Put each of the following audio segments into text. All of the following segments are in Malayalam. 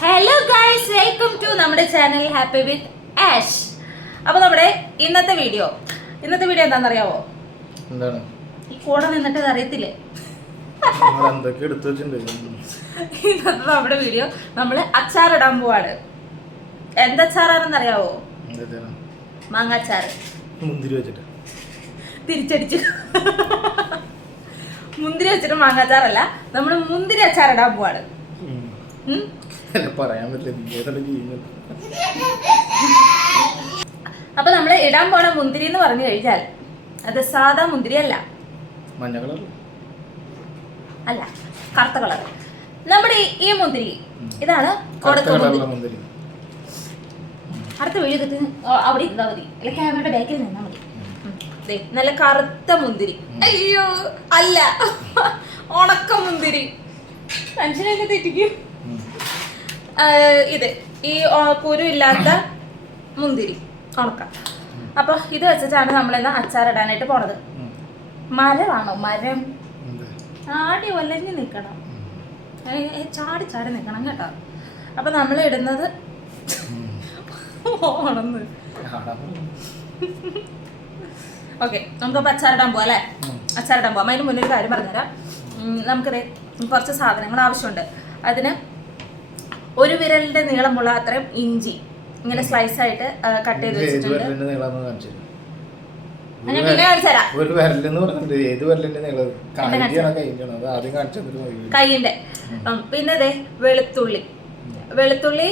ഹലോ ഗൈസ്, വെൽക്കം ടു നമ്മുടെ ചാനൽ ഹാപ്പി വിത്ത് ആഷ്. അപ്പൊ നമ്മുടെ ഇന്നത്തെ വീഡിയോ എന്താണെന്നറിയാവോ? എന്താണ് ഈ കൂടെ നിന്നിട്ട് അറിയത്തില്ലേ? ഇന്നത്തെ നമ്മുടെ വീഡിയോ നമ്മള് അച്ചാറിടാൻ പോവാണ്. എന്തച്ചാറാണെന്ന് അറിയാവോ? മാങ്ങാച്ചാറ്. മുന്തിരി വെച്ചിട്ട് തിരിച്ചടിച്ചു. മുന്തിരി വെച്ചിട്ട് മാങ്ങാച്ചാറല്ല, നമ്മള് മുന്തിരി അച്ചാറിടാൻ പോവാണ്. പറയാൻ പറ്റില്ല. അപ്പൊ നമ്മള് ഇടാൻ പോണ മുന്തിരി എന്ന് പറഞ്ഞു കഴിഞ്ഞാൽ അത് സാധാ മുന്തിരി അല്ല, മഞ്ഞ കളർ അല്ല, കറുത്ത കളർ. നമ്മുടെ ഈ മുന്തിരി ഇതാണ് മുന്തിരി. അടുത്ത വീഡിയോ കിട്ടി അവിടെ ഇരുന്നാ മതി, അല്ല ക്യാമറയുടെ ബാക്കിൽ നിന്നാ മതി. നല്ല കറുത്ത മുന്തിരി. അയ്യോ അല്ല, ഉണക്ക മുന്തിരി. മനുഷ്യനൊക്കെ തെറ്റിക്കും. ഇത് ഈ കുരു ഇല്ലാത്ത മുന്തിരി ഉണക്ക. അപ്പൊ ഇത് വെച്ചിട്ടാണ് നമ്മളിന്ന് അച്ചാറിടാനായിട്ട് പോണത്. മരമാണോ? മരം ആടി ഒലഞ്ഞു നിക്കണം, ചാടി ചാടി നിക്കണം കേട്ടോ. അപ്പൊ നമ്മൾ ഇടുന്നത് ഓണെന്ന്. ഓക്കെ, നമുക്കപ്പോൾ അച്ചാറിടാൻ പോവാം അല്ലേ? അച്ചാറിടാൻ പോവാം. അതിന് മുന്നേ ഒരു കാര്യം പറഞ്ഞുതരാം. നമുക്കിത് കുറച്ച് സാധനങ്ങൾ ആവശ്യമുണ്ട്. അതിന് ഒരു വിരലിന്റെ നീളമുള്ള അത്രയും ഇഞ്ചി ഇങ്ങനെ സ്ലൈസ് ആയിട്ട് കട്ട് ചെയ്ത് വെച്ചിട്ടുണ്ട്. കൈയിന്റെ. പിന്നെ ദേ വെളുത്തുള്ളി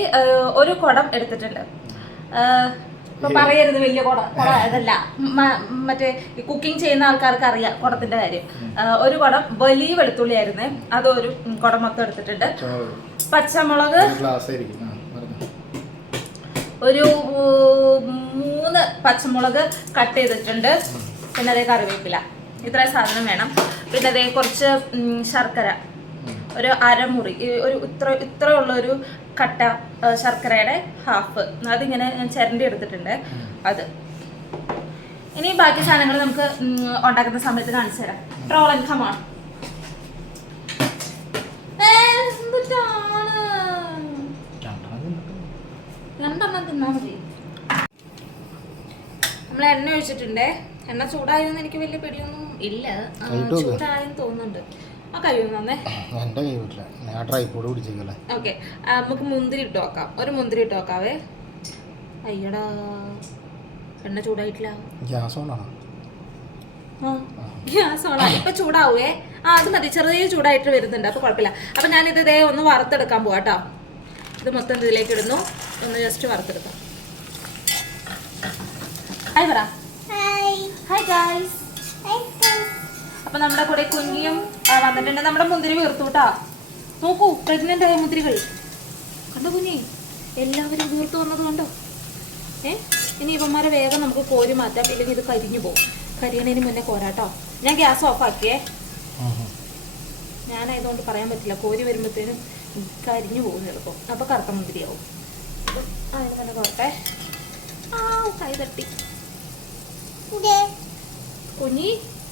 ഒരു കുടം എടുത്തിട്ടുണ്ട്. ഇപ്പൊ പറയരുത് വലിയ കുട അതല്ല, മറ്റേ കുക്കിംഗ് ചെയ്യുന്ന ആൾക്കാർക്ക് അറിയാം കുടത്തിന്റെ കാര്യം. ഒരു കുടം വലിയ വെളുത്തുള്ളി ആയിരുന്നേ, അതൊരു കുടം മൊത്തം എടുത്തിട്ടുണ്ട്. പച്ചമുളക് ഒരു 3 പച്ചമുളക് കട്ട് ചെയ്തിട്ടുണ്ട്. പിന്നെ അതേ കറിവേപ്പില. ഇത്രയും സാധനം വേണം. പിന്നെ അതേ കുറച്ച് ശർക്കര, ഒരു അരമുറി, ഒരു ഇത്രയുള്ള ഒരു കട്ട ശർക്കരയുടെ ഹാഫ്, അതിങ്ങനെ ഞാൻ ചിരണ്ടി എടുത്തിട്ടുണ്ട്. അത് ഇനി ബാക്കി സാധനങ്ങൾ നമുക്ക് ഉണ്ടാക്കുന്ന സമയത്ത് കാണിച്ചു തരാം. ട്രോളൻ കമാണ്. രണ്ടെണ്ണം തിന്നാ മതി. നമ്മൾ എണ്ണ ഒഴിച്ചിട്ടുണ്ടേ. എണ്ണ ചൂടായെന്ന് എനിക്ക് വലിയ പിടിയൊന്നും ഇല്ല, ചൂടായെന്ന് തോന്നുന്നുണ്ട്. ആ കഴിയുന്നു തന്നെ. ഓക്കെ, നമുക്ക് മുന്തിരി ഇട്ട് നോക്കാം. ഒരു മുന്തിരി ഇട്ട് നോക്കാവേ. അയ്യടാ, എണ്ണ ചൂടായിട്ടില്ല. ഗ്യാസ് ഓണാ. ഇപ്പൊ ചൂടാവേ. അത് മതി, ചെറിയ ചൂടായിട്ട് വരുന്നുണ്ട്, അപ്പൊ കുഴപ്പമില്ല. അപ്പൊ ഞാനിത് ഇതേ ഒന്ന് വറുത്തെടുക്കാൻ പോവാട്ടോ. ഇത് മൊത്തം ഇതിലേക്ക് ഇടുന്നു, ഒന്ന് ജസ്റ്റ് വറുത്തെടുക്കാം. ഹായ് പറ. Hi guys. അപ്പൊ നമ്മുടെ കൂടെ കുഞ്ഞിയും വന്നിട്ടുണ്ട്. നമ്മുടെ മുന്തിരി വീർത്തുട്ടാ. നോക്കൂ, പ്രഗ്നന്റ് ആയ മുന്തിരികൾ കണ്ടോ കുഞ്ഞി? എല്ലാവരും വീർത്തു വന്നത് കണ്ടോ? ഇനി ഇവന്മാരെ വേഗം നമുക്ക് കോരി മാറ്റാം, ഇല്ലെങ്കിൽ ഇത് കരിഞ്ഞു പോകും. കരിയണതിന് മുന്നേ കോരാട്ടോ. ഞാൻ ഗ്യാസ് ഓഫ് ആക്കിയേ. ഞാനായതുകൊണ്ട് പറയാൻ പറ്റില്ല, കോരി വരുമ്പോഴത്തേനും കരിഞ്ഞു പോകും ചിലപ്പോൾ. അപ്പൊ കറുത്ത മുന്തിരിയാവും. അതിന് തന്നെ കോരട്ടെ. കൈ തട്ടി. കുഞ്ഞി,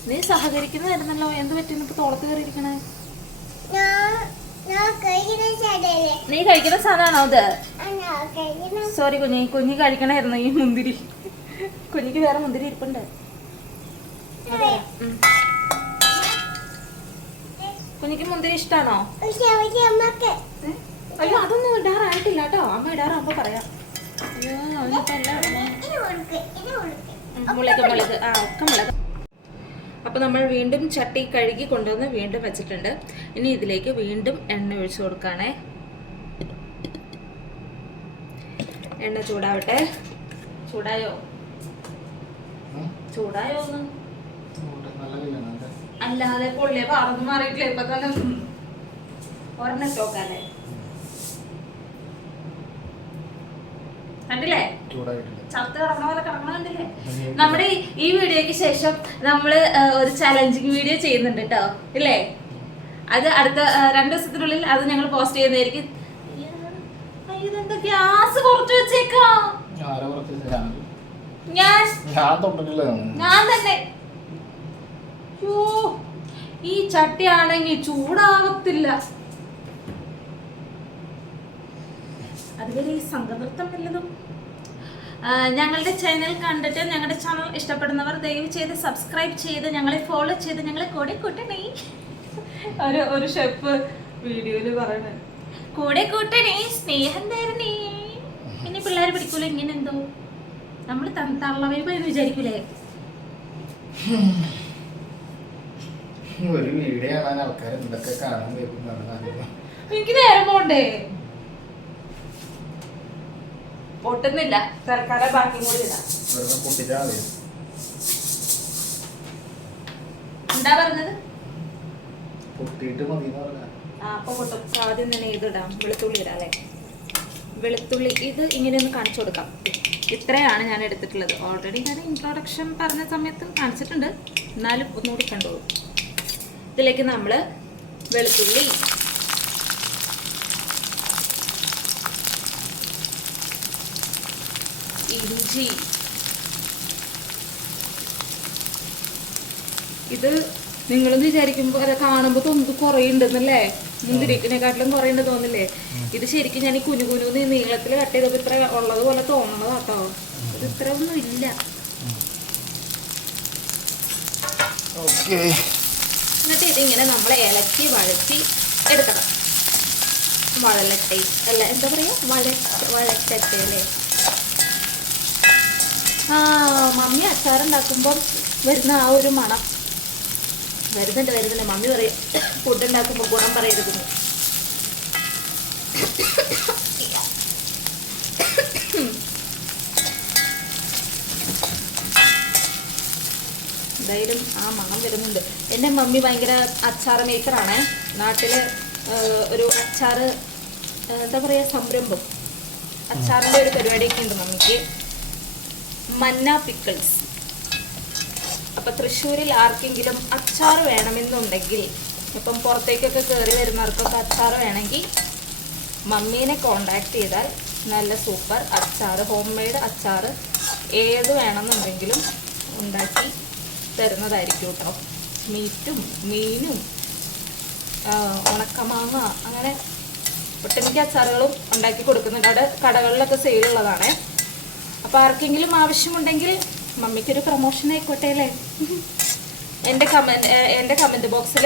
നീ സഹകരിക്കുന്നതായിരുന്നല്ലോ, എന്ത് പറ്റി ഇപ്പൊ തോളത്ത് കയറിയിരിക്കണേ? നീ കഴിക്കുന്ന സാധനമാണോ അത്? സോറി കുഞ്ഞി, കുഞ്ഞി കഴിക്കണായിരുന്നു ഈ മുന്തിരി. കുഞ്ഞിക്ക് വേറെ മുന്തിരി ഇരിപ്പുണ്ട്. കുഞ്ഞിക്ക് മുന്തിരി ഇഷ്ടാണോ? അയ്യോ, അതൊന്നും ഇടാറായിട്ടില്ല കേട്ടോ. അമ്മ ഇടാറാകുമ്പോ പറയാം. അയ്യോ, മുളക് ഒക്കെ മുളക്. അപ്പൊ നമ്മൾ വീണ്ടും ചട്ടി കഴുകി കൊണ്ടുവന്ന് വീണ്ടും വെച്ചിട്ടുണ്ട്. ഇനി ഇതിലേക്ക് വീണ്ടും എണ്ണ ഒഴിച്ചു കൊടുക്കാണേ. എണ്ണ ചൂടാവട്ടെ. ചൂടായോ? അല്ലാതെ പൊള്ളിയ പാറന്ന് മാറിയിട്ടില്ല. ഇപ്പൊ തന്നെ ഒരെണ്ണിട്ടോക്കല്ലേ? കണ്ടില്ലേ? ചത്ത് കിടക്കണ പോലെ കിടക്കണ കണ്ടില്ലേ? നമ്മുടെ ഈ വീഡിയോക്ക് ശേഷം നമ്മള് ഒരു ചലഞ്ചിങ് വീഡിയോ ചെയ്യുന്നുണ്ട് കേട്ടോ, ഇല്ലേ? അത് അടുത്ത 2 ദിവസത്തിനുള്ളിൽ അത് ഞങ്ങൾ പോസ്റ്റ് ചെയ്യുന്നതായിരിക്കും. ഇതെന്താ ഗ്യാസ് കുറച്ച് വെച്ചേക്കാ? ഞാൻ തന്നെ. ഈ ചട്ടിയാണെങ്കിൽ ചൂടാവത്തില്ല. അതുപോലെ ഈ സംഘനൃത്തം വല്ലതും. ഞങ്ങളുടെ ചാനൽ കണ്ടിട്ട് ഞങ്ങളുടെ ചാനൽ ഇഷ്ടപ്പെടുന്നവർ ദയവ് ചെയ്ത് സബ്സ്ക്രൈബ് ചെയ്ത് ഞങ്ങളെ ഫോളോ ചെയ്ത് ഞങ്ങളെ കൂടെ കൂട്ടണേ. ഒരു ഷെഫ് വീഡിയോയിൽ പറയണേ, കൂടെ കൂട്ടണേ, സ്നേഹം തരണേ. ഇനി പിള്ളേർ പിടിക്കൂല ഇങ്ങനെ എന്തോ നമ്മൾ തള്ളവയ്പെന്ന് വിചാരിക്കൂലേ? ഒരു വീഡിയോ കാണാൻ ആൾക്കാർ എന്തൊക്കെ കാണാൻ കേൾക്കുന്നതാണ്. എനിക്ക് നേരം പോണ്ടേ? പൊട്ടുന്നില്ല, തൽക്കാലം ബാക്കി കൂടി ഇടാം. പൊട്ടിച്ചാൽ മതി. എന്താ പറഞ്ഞത്? പൊട്ടിയിട്ട് മതി എന്ന് പറഞ്ഞാൽ അപ്പൊ പൊട്ടും. ആദ്യം തന്നെ ഇതിടാം, വെളുത്തുള്ളി ഇടാം അല്ലേ? വെളുത്തുള്ളി ഇത് ഇങ്ങനെ ഒന്ന് കാണിച്ചു കൊടുക്കാം. ഇത്രയാണ് ഞാൻ എടുത്തിട്ടുള്ളത്. ഓൾറെഡി ഞാൻ ഇൻട്രൊഡക്ഷൻ പറഞ്ഞ സമയത്ത് കാണിച്ചിട്ടുണ്ട്, എന്നാലും ഒന്നുകൂടി കണ്ടോളൂ. ഇതിലേക്ക് നമ്മൾ വെളുത്തുള്ളി, ഇഞ്ചി, ഇത് നിങ്ങളെന്ന് വിചാരിക്കുമ്പോൾ അത് കാണുമ്പോൾ തോന്നുന്നത് കുറേ ഉണ്ടെന്നല്ലേ, മുന്തിരിക്കിനെക്കാട്ടിലും കുറേ ഉണ്ട് തോന്നില്ലേ? ഇത് ശരിക്കും ഞാൻ ഈ കുനു നീളത്തിൽ കട്ട് ചെയ്തപ്പോൾ ഇത്ര ഉള്ളത് പോലെ തോന്നണത് കേട്ടോ. ഇത് ഇത്ര ഒന്നും ഇല്ല. എന്നിട്ട് ഇതിങ്ങനെ നമ്മൾ ഇളക്കി വഴറ്റി എടുക്കണം. വഴലട്ട അല്ല, എന്താ പറയാ, വഴറ്റല്ലേ? മമ്മി അച്ചാറുണ്ടാക്കുമ്പം വരുന്ന ആ ഒരു മണം വരുന്നുണ്ട്. മമ്മി പറയും ഫുഡ് ഉണ്ടാക്കുമ്പോൾ ഗുണം പറയരുതെന്ന്. എന്തായാലും ആ മണം വരുന്നുണ്ട്. എൻ്റെ മമ്മി ഭയങ്കര അച്ചാർ മേക്കറാണ്. നാട്ടിൽ ഒരു അച്ചാറ് എന്താ പറയുക സംരംഭം, അച്ചാറിൻ്റെ ഒരു പരിപാടിയൊക്കെ ഉണ്ട് മമ്മിക്ക്. മന്ന പിക്കിൾസ്. അപ്പം തൃശ്ശൂരിൽ ആർക്കെങ്കിലും അച്ചാർ വേണമെന്നുണ്ടെങ്കിൽ, ഇപ്പം പുറത്തേക്കൊക്കെ കയറി വരുന്നവർക്കൊക്കെ അച്ചാർ വേണമെങ്കിൽ മമ്മീനെ കോണ്ടാക്ട് ചെയ്താൽ നല്ല സൂപ്പർ അച്ചാർ, ഹോം മെയ്ഡ് അച്ചാർ ഏത് വേണമെന്നുണ്ടെങ്കിലും ഉണ്ടാക്കി തരുന്നതായിരിക്കും കേട്ടോ. മീറ്റും മീനും ഉണക്കമാങ്ങ അങ്ങനെ ഒട്ടുമിക്ക അച്ചാറുകളും ഉണ്ടാക്കി കൊടുക്കുന്നുണ്ട്. അവിടെ കടകളിലൊക്കെ സെയിലുള്ളതാണ്. അപ്പോൾ ആർക്കെങ്കിലും ആവശ്യമുണ്ടെങ്കിൽ മമ്മിക്കൊരു പ്രൊമോഷൻ ആയിക്കോട്ടെ അല്ലേ? എൻ്റെ കമൻറ്റ് ബോക്സിൽ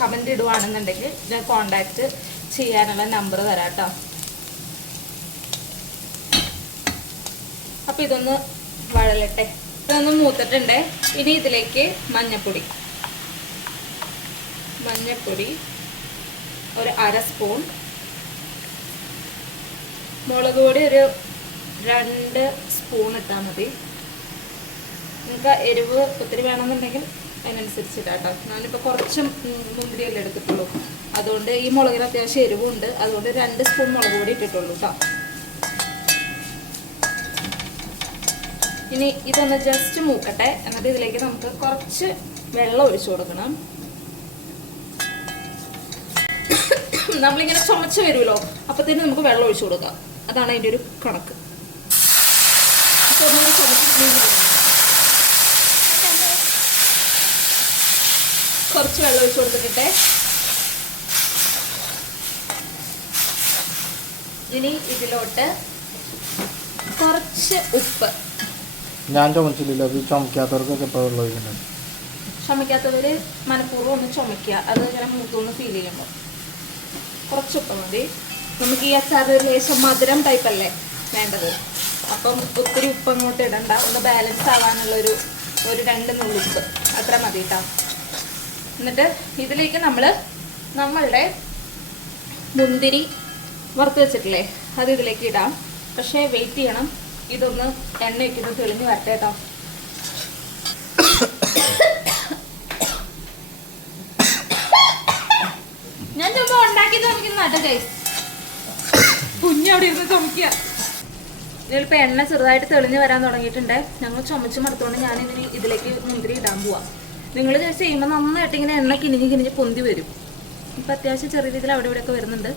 കമൻറ്റ് ഇടുവാണെന്നുണ്ടെങ്കിൽ ഞാൻ കോണ്ടാക്ട് ചെയ്യാനുള്ള നമ്പർ തരാം കേട്ടോ. അപ്പോൾ ഇതൊന്ന് വഴലട്ടെ. ഇതൊന്ന് മൂത്തിട്ടുണ്ട്. ഇനി ഇതിലേക്ക് മഞ്ഞൾപ്പൊടി ഒരു 1/2 സ്പൂൺ, മുളക് പൊടി ഒരു 2 സ്പൂൺ ഇട്ടാൽ മതി. നിങ്ങൾക്ക് എരിവ് ഒത്തിരി വേണമെന്നുണ്ടെങ്കിൽ അതിനനുസരിച്ചിട്ടാ കേട്ടോ. ഞാനിപ്പോൾ കുറച്ച് മുന്തിരിയല്ലേ എടുത്തിട്ടുള്ളൂ, അതുകൊണ്ട് ഈ മുളകിന് അത്യാവശ്യം എരിവുണ്ട്. അതുകൊണ്ട് 2 സ്പൂൺ മുളക് പൊടി ഇട്ടിട്ടുള്ളൂ കേട്ടോ. ഇനി ഇതൊന്ന് ജസ്റ്റ് മൂക്കട്ടെ. എന്നിട്ട് ഇതിലേക്ക് നമുക്ക് കുറച്ച് വെള്ളം ഒഴിച്ചു കൊടുക്കണം. നമ്മളിങ്ങനെ ചുമച്ച് വരുമല്ലോ, അപ്പത്തേനും നമുക്ക് വെള്ളം ഒഴിച്ചു കൊടുക്കാം. അതാണ് അതിൻ്റെ ഒരു കണക്ക്. കുറച്ച് വെള്ളം ഒഴിച്ചു കൊടുത്തിട്ടെ. ഇനി ഇതിലോട്ട് കുറച്ച് ഉപ്പ്. ഞാൻ ചുമച്ചില്ലല്ലോ, അത് ചുമക്കാത്തവർക്കൊക്കെ എപ്പോൾ വെള്ളം ഒഴിക്കുന്നുണ്ട്. ചുമക്കാത്തവർ മനഃപൂർവ്വം ഒന്ന് ചുമക്കുക. അത് ഇങ്ങനെ മൂത്തൊന്ന് ഫീൽ ചെയ്യുമ്പോൾ കുറച്ച് ഉപ്പ് മതി. നമുക്ക് ഈ അച്ചാർ ലേശം മധുരം ടൈപ്പല്ലേ വേണ്ടത്, അപ്പം ഒത്തിരി ഉപ്പ് അങ്ങോട്ട് ഇടണ്ട. ഒന്ന് ബാലൻസ് ആവാനുള്ളൊരു 2 നുള്ളുപ്പ് അത്ര മതി കേട്ടോ. എന്നിട്ട് ഇതിലേക്ക് നമ്മളുടെ മുന്തിരി വറുത്ത് വെച്ചിട്ടില്ലേ, അത് ഇതിലേക്ക് ഇടാം. പക്ഷേ വെയിറ്റ് ചെയ്യണം, ഇതൊന്ന് എണ്ണ വയ്ക്കുന്നത് തെളിഞ്ഞ് വരട്ടെ കേട്ടോ. ഞാൻ ചുമ്മാ ഉണ്ടാക്കി ചുമക്കുന്ന കേട്ടോ ഗൈസ്. കുഞ്ഞവിടെ ഇരുന്ന് ചുമക്കുക. ഇതിലിപ്പോൾ എണ്ണ ചെറുതായിട്ട് തെളിഞ്ഞ് വരാൻ തുടങ്ങിയിട്ടുണ്ട്. ഞങ്ങൾ ചുമച്ച് മടുത്തോണ്ട് ഞാനിതിന് ഇതിലേക്ക് മുന്തിരി ഇടാൻ പോവാം. നിങ്ങൾ ചെയ്യുമ്പോൾ നന്നായിട്ട് ഇങ്ങനെ എണ്ണ കിനിഞ്ഞ് പൊന്തി വരും. ഇപ്പം അത്യാവശ്യം ചെറിയ രീതിയിൽ അവിടെ ഇവിടെയൊക്കെ വരുന്നുണ്ട്.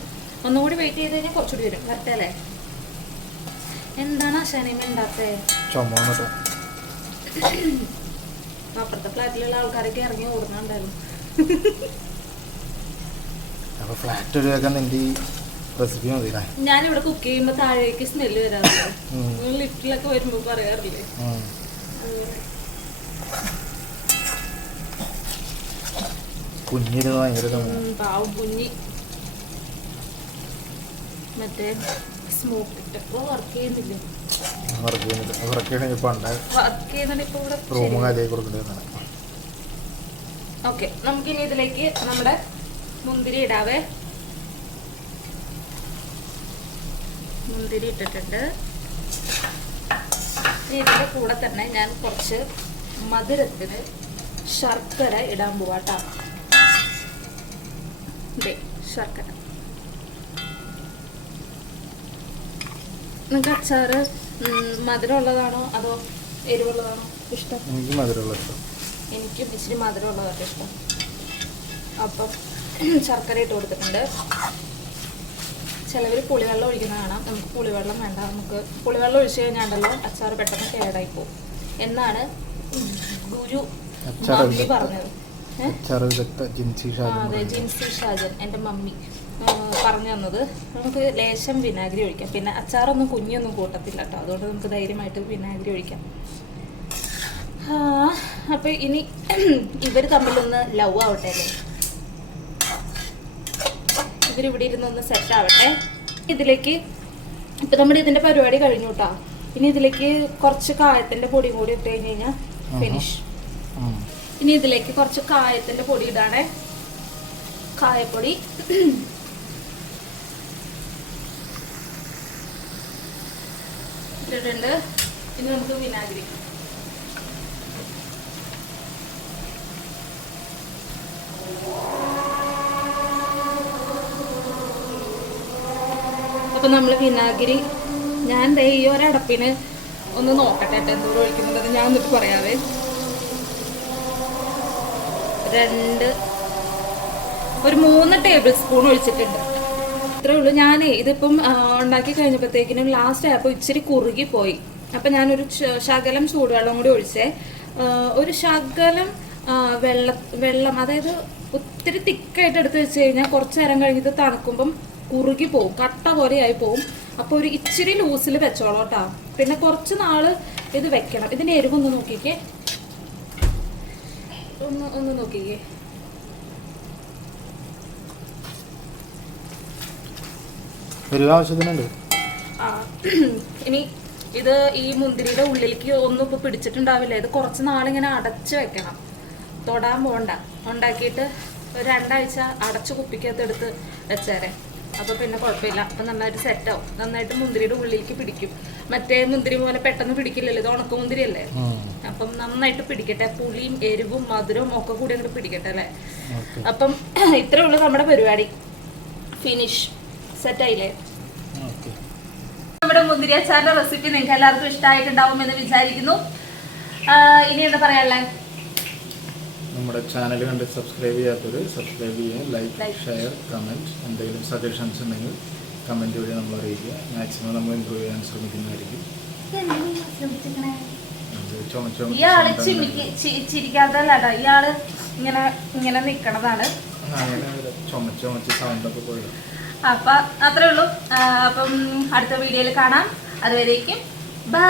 ഒന്നുകൂടി വെയിറ്റ് ചെയ്ത് കഴിഞ്ഞാൽ കുറച്ചുകൂടി വരും. വരട്ടെ അല്ലേ? എന്താണ് ശനിമ ഉണ്ടാത്തത്? അപ്പുറത്തെ ഫ്ലാറ്റിലുള്ള ആൾക്കാരൊക്കെ ഇറങ്ങി ഓടുന്നുണ്ടായിരുന്നു. അപ്പോൾ ഫ്ലാറ്റ് ഒഴിവാക്കാൻ നിൻ്റെ റെസിപ്പി മതിയില്ലേ? ഞാനിവിടെ കുക്ക് ചെയ്യുമ്പോൾ താഴേക്ക് സ്മെല്ല് വരാറില്ല. ലിഫ്റ്റിലൊക്കെ വരുമ്പോൾ പറയാറില്ലേ? കുഞ്ഞിരുന്ന് ഭയങ്കര പാവം കുഞ്ഞി. മറ്റേ സ്മോക്ക് ഇട്ടപ്പോ വർക്ക് ചെയ്യുന്നില്ലേ? ഓക്കെ, നമുക്കിനി ഇതിലേക്ക് നമ്മുടെ മുന്തിരി ഇടാവേ. മുന്തിരി ഇട്ടിട്ടുണ്ട്. ഇതിന്റെ കൂടെ തന്നെ ഞാൻ കുറച്ച് മധുരത്തിന് ശർക്കര ഇടാൻ പോവാട്ടോ. ശർക്കര. നിങ്ങൾക്ക് അച്ചാറ് മധുരമുള്ളതാണോ അതോ എരിവുള്ളതാണോ ഇഷ്ടം? എനിക്ക് മധുരമുള്ള ഇഷ്ടം. എനിക്കും ഇച്ചിരി മധുരമുള്ളതൊക്കെ ഇഷ്ടം. അപ്പം ശർക്കര ഇട്ട് കൊടുത്തിട്ടുണ്ട്. ചിലവർ പുളിവെള്ളം ഒഴിക്കുന്ന കാണാം. നമുക്ക് പുളിവെള്ളം വേണ്ട. നമുക്ക് പുളിവെള്ളം ഒഴിച്ച് കഴിഞ്ഞാണ്ടല്ലോ അച്ചാർ പെട്ടെന്ന് കേടായി പോകും എന്നാണ് ഗുരു മമ്മി പറഞ്ഞത്. അതെ, ജിൻസി ഷാജൻ എൻ്റെ മമ്മി പറഞ്ഞു തന്നത്. നമുക്ക് ലേശം വിനാഗിരി ഒഴിക്കാം. പിന്നെ അച്ചാറൊന്നും കുഞ്ഞൊന്നും കൂട്ടത്തില്ല കേട്ടോ, അതുകൊണ്ട് നമുക്ക് ധൈര്യമായിട്ട് വിനാഗിരി ഒഴിക്കാം. അപ്പോൾ ഇനി ഇവർ തമ്മിലൊന്ന് ലവ് ആവട്ടെ അല്ലേ, ഇവരിവിടെ ഇരുന്നൊന്ന് സെറ്റ് ആവട്ടെ. ഇതിലേക്ക് ഇപ്പം നമ്മുടെ ഇതിൻ്റെ പരിപാടി കഴിഞ്ഞു കേട്ടോ. ഇനി ഇതിലേക്ക് കുറച്ച് കായത്തിൻ്റെ പൊടി കൂടി ഇട്ട് കഴിഞ്ഞ് കഴിഞ്ഞാൽ ഫിനിഷ്. ഇനി ഇതിലേക്ക് കുറച്ച് കായത്തിൻ്റെ പൊടി ഇടാണേ. കായപ്പൊടി ഇട്ടിട്ടുണ്ട്. ഇനി നമുക്ക് വിനാഗിരി. അപ്പൊ നമ്മൾ വിനാഗിരി ഞാൻ ഈ ഒരടപ്പിന് ഒന്ന് നോക്കട്ടെ എന്തോരം ഒഴിക്കുന്നുണ്ടെന്ന് ഞാൻ എന്നിട്ട് പറയാവേ. ഒരു 3 ടേബിൾ സ്പൂൺ ഒഴിച്ചിട്ടുണ്ട്. ഇത്രേ ഉള്ളൂ. ഞാനേ ഇതിപ്പം ഉണ്ടാക്കി കഴിഞ്ഞപ്പോഴത്തേക്കിനും ലാസ്റ്റ് ആയപ്പോൾ ഇച്ചിരി കുറുകി പോയി. അപ്പം ഞാനൊരു ശകലം ചൂടുവെള്ളം കൂടി ഒഴിച്ചേ. ഒരു ശകലം വെള്ളം അതായത് ഒത്തിരി തിക്കായിട്ട് എടുത്ത് വെച്ച് കഴിഞ്ഞാൽ കുറച്ച് നേരം കഴിഞ്ഞിട്ട് തണുക്കുമ്പം കുറുകി പോവും, കട്ട പോലെ ആയി പോവും. അപ്പോൾ ഒരു ഇച്ചിരി ലൂസിൽ വെച്ചോളൂ കേട്ടോ. പിന്നെ കുറച്ച് നാൾ ഇത് വെക്കണം. ഇതിൻ്റെ എരിവൊന്ന് നോക്കിക്കേ, ഒന്ന് നോക്കിക്കേ. ഇനി ഇത് ഈ മുന്തിരിയുടെ ഉള്ളിലേക്ക് ഒന്നും ഇപ്പൊ പിടിച്ചിട്ടുണ്ടാവില്ല. ഇത് കുറച്ച് നാളിങ്ങനെ അടച്ചു വെക്കണം, തൊടാൻ പോണ്ട. ഉണ്ടാക്കിയിട്ട് ഒരു 2 ആഴ്ച അടച്ചു കുപ്പിക്കകത്ത് എടുത്ത് വെച്ചേരെ. അപ്പൊ പിന്നെ കുഴപ്പമില്ല. അപ്പൊ നന്നായിട്ട് സെറ്റാവും. നന്നായിട്ട് മുന്തിരിയുടെ ഉള്ളിലേക്ക് പിടിക്കും. മറ്റേ മുന്തിരി പോലെ പെട്ടെന്ന് പിടിക്കില്ലല്ലോ, ഇത് ഉണക്ക മുന്തിരി അല്ലേ. അപ്പം നന്നായിട്ട് പിടിക്കട്ടെ. പുളിയും എരിവും മധുരവും ഒക്കെ കൂടി അങ്ങോട്ട് പിടിക്കട്ടെ അല്ലേ. അപ്പം ഇത്രേ ഉള്ളൂ നമ്മുടെ പരിപാടി. ഫിനിഷ്. സെറ്റായില്ലേ? നമ്മുടെ മുന്തിരി അച്ചാറിന്റെ റെസിപ്പി നിങ്ങൾക്ക് എല്ലാവർക്കും ഇഷ്ടമായിട്ടുണ്ടാവുമെന്ന് വിചാരിക്കുന്നു. ഇനി എന്താ പറയാനുള്ളത്? നമ്മുടെ ചാനൽ കണ്ട് സബ്സ്ക്രൈബ് ചെയ്യാത്തവർ സബ്സ്ക്രൈബ് ചെയ്യുക, ലൈക്ക്, ഷെയർ, കമൻറ്റ്. എന്തെങ്കിലും സജഷൻസ് ഉണ്ടെങ്കിൽ കമൻറ്റ് വഴി നമ്മൾ അറിയിക്കുക. മാക്സിമം നമ്മൾ ഇമ്പ്രൂവ് ചെയ്യാൻ ശ്രമിക്കുന്നതായിരിക്കും. ഇയാള് ചിരിക്കാത്തല്ലോ, ഇയാള് ഇങ്ങനെ ഇങ്ങനെ നിക്കണതാണ്. ചുമച്ച് സൗണ്ടൊക്കെ പോയി. അപ്പൊ അത്രേ ഉള്ളൂ. അപ്പം അടുത്ത വീഡിയോയിൽ കാണാം. അതുവരേക്കും ബൈ.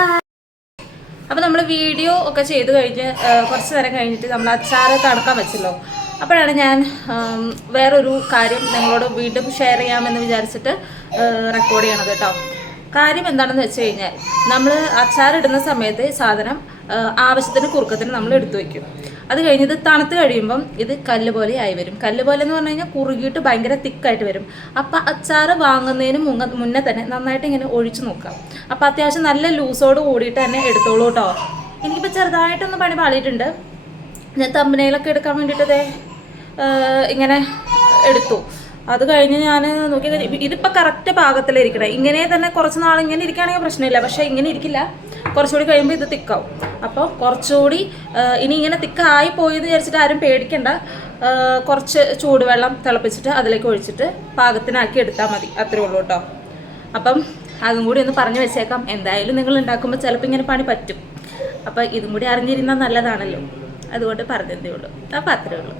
അപ്പോൾ നമ്മൾ വീഡിയോ ഒക്കെ ചെയ്ത് കഴിഞ്ഞ് കുറച്ച് നേരം കഴിഞ്ഞിട്ട് നമ്മൾ അച്ചാറ് തണുക്കാൻ വെച്ചല്ലോ. അപ്പോഴാണ് ഞാൻ വേറൊരു കാര്യം നിങ്ങളോട് വീണ്ടും ഷെയർ ചെയ്യാമെന്ന് വിചാരിച്ചിട്ട് റെക്കോർഡ് ചെയ്യണത് കേട്ടോ. കാര്യം എന്താണെന്ന് വെച്ച് കഴിഞ്ഞാൽ നമ്മൾ അച്ചാറിടുന്ന സമയത്ത് സാധനം ആവശ്യത്തിന് കുറുക്കത്തിന് നമ്മൾ എടുത്തു വയ്ക്കും. അത് കഴിഞ്ഞ് ഇത് തണുത്ത് കഴിയുമ്പം ഇത് കല്ല് പോലെ ആയി വരും. കല്ല് പോലെ എന്ന് പറഞ്ഞു കഴിഞ്ഞാൽ കുറുകിയിട്ട് ഭയങ്കര തിക്കായിട്ട് വരും. അപ്പം അച്ചാറ് വാങ്ങുന്നതിന് മുന്നേ തന്നെ നന്നായിട്ട് ഇങ്ങനെ ഒഴിച്ച് നോക്കാം. അപ്പം അത്യാവശ്യം നല്ല ലൂസോട് കൂടിയിട്ട് തന്നെ എടുത്തോളൂ കേട്ടോ. എനിക്കിപ്പോൾ ചെറുതായിട്ടൊന്ന് പണി പാളിയിട്ടുണ്ട്. ഞാൻ തമ്പനയിലൊക്കെ എടുക്കാൻ വേണ്ടിയിട്ട് ഇങ്ങനെ എടുത്തു. അത് കഴിഞ്ഞ് ഞാൻ നോക്കി ഇതിപ്പോൾ കറക്റ്റ് പാകത്തിലിരിക്കണേ. ഇങ്ങനെ തന്നെ കുറച്ച് നാൾ ഇങ്ങനെ ഇരിക്കുകയാണെങ്കിൽ പ്രശ്നമില്ല. പക്ഷേ ഇങ്ങനെ ഇരിക്കില്ല, കുറച്ചുകൂടി കഴിയുമ്പോൾ ഇത് തിക്കാവും. അപ്പോൾ കുറച്ചുകൂടി ഇനി ഇങ്ങനെ തിക്കായി പോയെന്ന് വിചാരിച്ചിട്ട് ആരും പേടിക്കണ്ട. കുറച്ച് ചൂടുവെള്ളം തിളപ്പിച്ചിട്ട് അതിലേക്ക് ഒഴിച്ചിട്ട് പാകത്തിനാക്കി എടുത്താൽ മതി. അത്രേ ഉള്ളൂ കേട്ടോ. അപ്പം അതും കൂടി ഒന്ന് പറഞ്ഞു വെച്ചേക്കാം. എന്തായാലും നിങ്ങൾ ഉണ്ടാക്കുമ്പോൾ ചിലപ്പോൾ ഇങ്ങനെ പണി പറ്റും. അപ്പോൾ ഇതും കൂടി അറിഞ്ഞിരുന്നാൽ നല്ലതാണല്ലോ, അതുകൊണ്ട് പറഞ്ഞതേ ഉള്ളൂ. അപ്പോൾ അത്രേ ഉള്ളൂ.